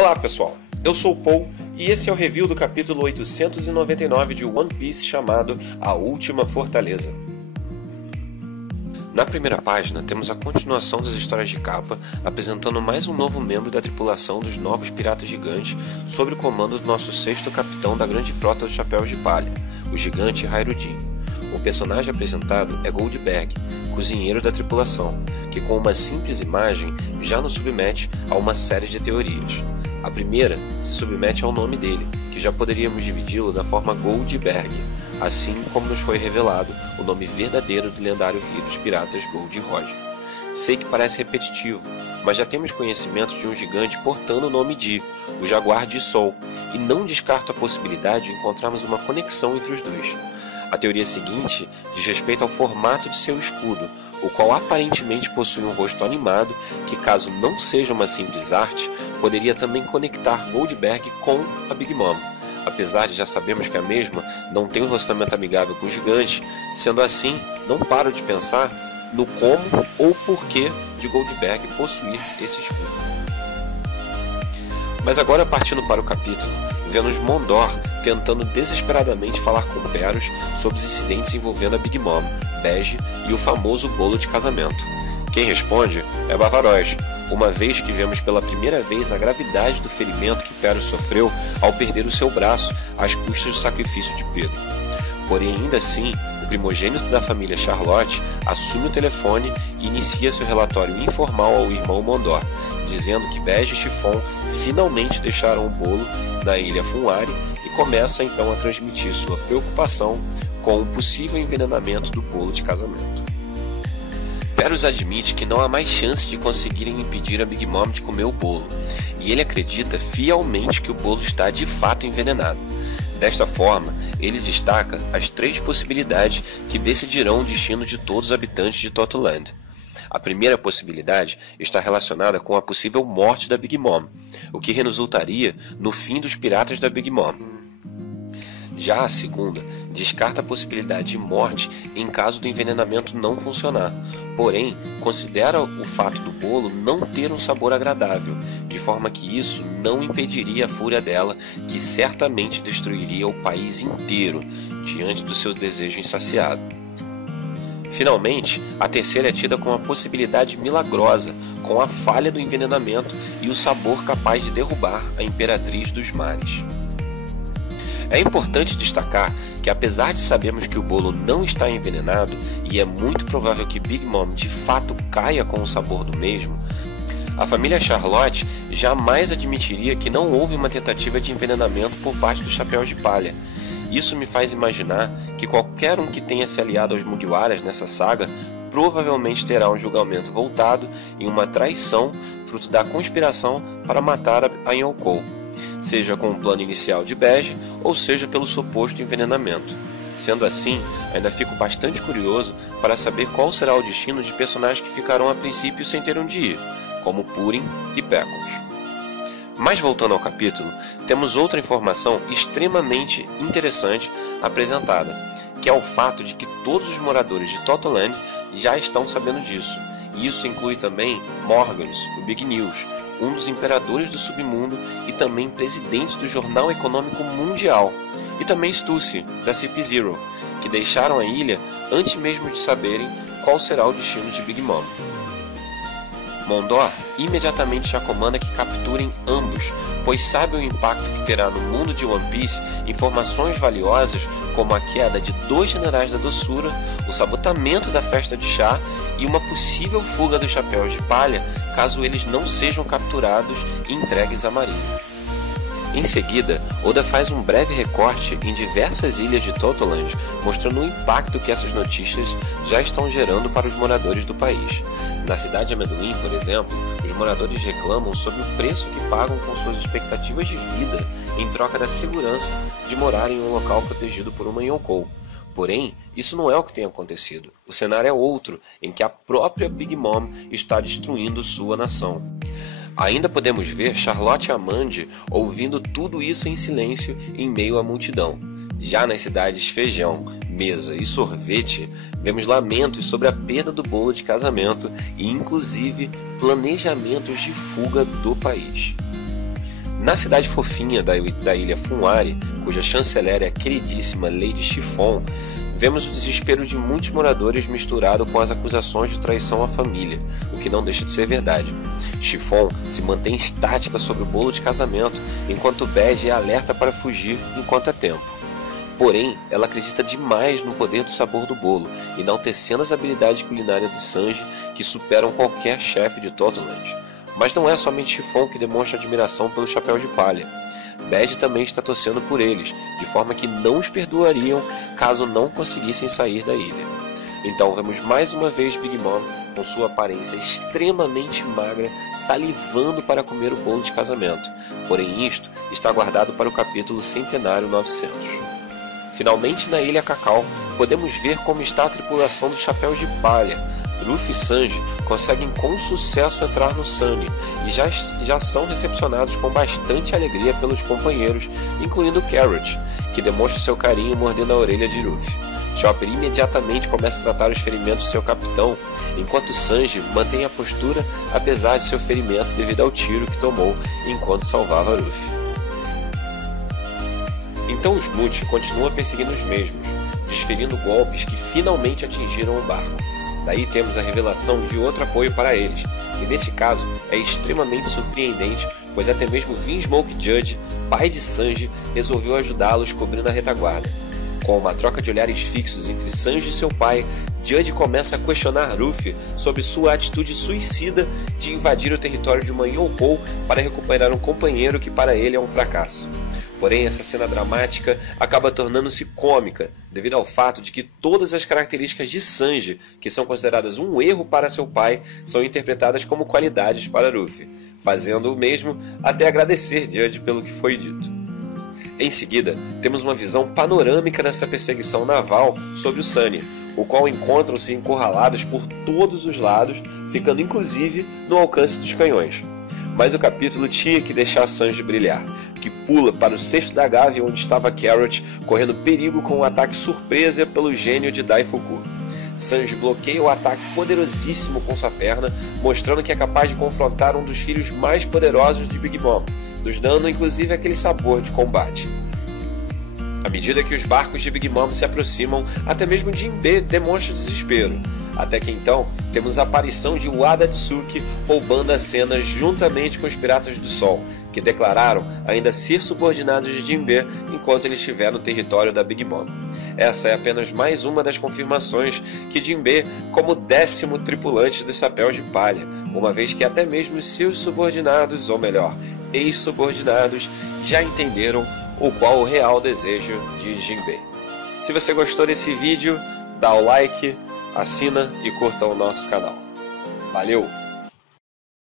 Olá pessoal, eu sou o Paul e esse é o review do capítulo 899 de One Piece chamado A Última Fortaleza. Na primeira página temos a continuação das histórias de capa, apresentando mais um novo membro da tripulação dos Novos Piratas Gigantes sob o comando do nosso sexto capitão da grande frota dos Chapéus de Palha, o gigante Hyruddin. O personagem apresentado é Goldberg, cozinheiro da tripulação, que com uma simples imagem já nos submete a uma série de teorias. A primeira se submete ao nome dele, que já poderíamos dividi-lo da forma Goldberg, assim como nos foi revelado o nome verdadeiro do lendário rei dos piratas Gold Roger. Sei que parece repetitivo, mas já temos conhecimento de um gigante portando o nome de, o Jaguar de Sol, e não descarto a possibilidade de encontrarmos uma conexão entre os dois. A teoria seguinte diz respeito ao formato de seu escudo, o qual aparentemente possui um rosto animado que, caso não seja uma simples arte, poderia também conectar Goldberg com a Big Mom. Apesar de já sabermos que a mesma não tem um relacionamento amigável com os gigantes, sendo assim, não paro de pensar no como ou porquê de Goldberg possuir esse escudo. Mas agora, partindo para o capítulo, vemos Mondor tentando desesperadamente falar com Peros sobre os incidentes envolvendo a Big Mom, Bege e o famoso bolo de casamento. Quem responde é Bavaroz, uma vez que vemos pela primeira vez a gravidade do ferimento que Peros sofreu ao perder o seu braço às custas do sacrifício de Pedro. Porém, ainda assim, o primogênito da família Charlotte assume o telefone e inicia seu relatório informal ao irmão Mondor, dizendo que Bege e Chiffon finalmente deixaram o bolo na ilha Funwari e começa então a transmitir sua preocupação com o possível envenenamento do bolo de casamento. Peros admite que não há mais chance de conseguirem impedir a Big Mom de comer o bolo, e ele acredita fielmente que o bolo está de fato envenenado. Desta forma, ele destaca as 3 possibilidades que decidirão o destino de todos os habitantes de Totoland. A primeira possibilidade está relacionada com a possível morte da Big Mom, o que resultaria no fim dos piratas da Big Mom. Já a segunda descarta a possibilidade de morte em caso do envenenamento não funcionar, porém considera o fato do bolo não ter um sabor agradável, de forma que isso não impediria a fúria dela, que certamente destruiria o país inteiro diante do seu desejo insaciado. Finalmente, a terceira é tida como a possibilidade milagrosa, com a falha do envenenamento e o sabor capaz de derrubar a Imperatriz dos Mares. É importante destacar que, apesar de sabermos que o bolo não está envenenado e é muito provável que Big Mom de fato caia com o sabor do mesmo, a família Charlotte jamais admitiria que não houve uma tentativa de envenenamento por parte dos Chapéus de Palha. Isso me faz imaginar que qualquer um que tenha se aliado aos Mugiwaras nessa saga provavelmente terá um julgamento voltado em uma traição fruto da conspiração para matar a Yonkou, seja com o plano inicial de Bege ou seja pelo suposto envenenamento. Sendo assim, ainda fico bastante curioso para saber qual será o destino de personagens que ficarão a princípio sem ter onde ir, como Purim e Peckles. Mas voltando ao capítulo, temos outra informação extremamente interessante apresentada, que é o fato de que todos os moradores de Totoland já estão sabendo disso, e isso inclui também Morgans, o Big News, um dos imperadores do submundo e também presidente do Jornal Econômico Mundial, e também Stussy, da CP0, que deixaram a ilha antes mesmo de saberem qual será o destino de Big Mom. Mondor imediatamente já comanda que capturem ambos, pois sabe o impacto que terá no mundo de One Piece informações valiosas como a queda de 2 generais da doçura, o sabotamento da festa de chá e uma possível fuga dos Chapéus de Palha caso eles não sejam capturados e entregues à marinha. Em seguida, Oda faz um breve recorte em diversas ilhas de Totoland, mostrando o impacto que essas notícias já estão gerando para os moradores do país. Na cidade de Amendoim, por exemplo, os moradores reclamam sobre o preço que pagam com suas expectativas de vida em troca da segurança de morar em um local protegido por uma Yonkou. Porém, isso não é o que tem acontecido. O cenário é outro, em que a própria Big Mom está destruindo sua nação. Ainda podemos ver Charlotte e Amande ouvindo tudo isso em silêncio em meio à multidão. Já nas cidades Feijão, Mesa e Sorvete, vemos lamentos sobre a perda do bolo de casamento e inclusive planejamentos de fuga do país. Na cidade fofinha da ilha Funwari, cuja chanceler é a queridíssima Lady Chiffon, vemos o desespero de muitos moradores misturado com as acusações de traição à família, o que não deixa de ser verdade. Chiffon se mantém estática sobre o bolo de casamento, enquanto Beige é alerta para fugir enquanto há tempo. Porém, ela acredita demais no poder do sabor do bolo, enaltecendo as habilidades culinárias do Sanji, que superam qualquer chefe de Toadland. Mas não é somente Chiffon que demonstra admiração pelo chapéu de palha. Beige também está torcendo por eles, de forma que não os perdoariam caso não conseguissem sair da ilha. Então vemos mais uma vez Big Mom, com sua aparência extremamente magra, salivando para comer o bolo de casamento. Porém isto está guardado para o capítulo Centenário 900. Finalmente na Ilha Cacau, podemos ver como está a tripulação do Chapéu de Palha. Luffy e Sanji conseguem com sucesso entrar no Sunny e já são recepcionados com bastante alegria pelos companheiros, incluindo Carrot, que demonstra seu carinho mordendo a orelha de Luffy. Chopper imediatamente começa a tratar os ferimentos de seu capitão, enquanto Sanji mantém a postura apesar de seu ferimento devido ao tiro que tomou enquanto salvava Luffy. Então os Smooth continuam perseguindo os mesmos, desferindo golpes que finalmente atingiram o barco. Daí temos a revelação de outro apoio para eles, e neste caso é extremamente surpreendente, pois até mesmo Vinsmoke Judge, pai de Sanji, resolveu ajudá-los cobrindo a retaguarda. Com uma troca de olhares fixos entre Sanji e seu pai, Judge começa a questionar Luffy sobre sua atitude suicida de invadir o território de uma Yonkou para recuperar um companheiro que para ele é um fracasso. Porém, essa cena dramática acaba tornando-se cômica, devido ao fato de que todas as características de Sanji, que são consideradas um erro para seu pai, são interpretadas como qualidades para Luffy, fazendo o mesmo até agradecer Judge pelo que foi dito. Em seguida, temos uma visão panorâmica dessa perseguição naval sobre o Sunny, o qual encontram-se encurralados por todos os lados, ficando inclusive no alcance dos canhões. Mas o capítulo tinha que deixar Sanji brilhar, que pula para o cesto da Gávea onde estava Carrot, correndo perigo com um ataque surpresa pelo gênio de Daifuku. Sanji bloqueia o ataque poderosíssimo com sua perna, mostrando que é capaz de confrontar um dos filhos mais poderosos de Big Mom, nos dando inclusive aquele sabor de combate. À medida que os barcos de Big Mom se aproximam, até mesmo Jinbe demonstra desespero. Até que então, temos a aparição de Wada Tsuki roubando a cena juntamente com os Piratas do Sol, que declararam ainda ser subordinados de Jinbe enquanto ele estiver no território da Big Mom. Essa é apenas mais uma das confirmações que Jinbe como 10º tripulante dos Chapéus de Palha, uma vez que até mesmo seus subordinados, ou melhor, ex-subordinados, já entenderam o real desejo de Jinbe. Se você gostou desse vídeo, dá o like, assina e curta o nosso canal. Valeu!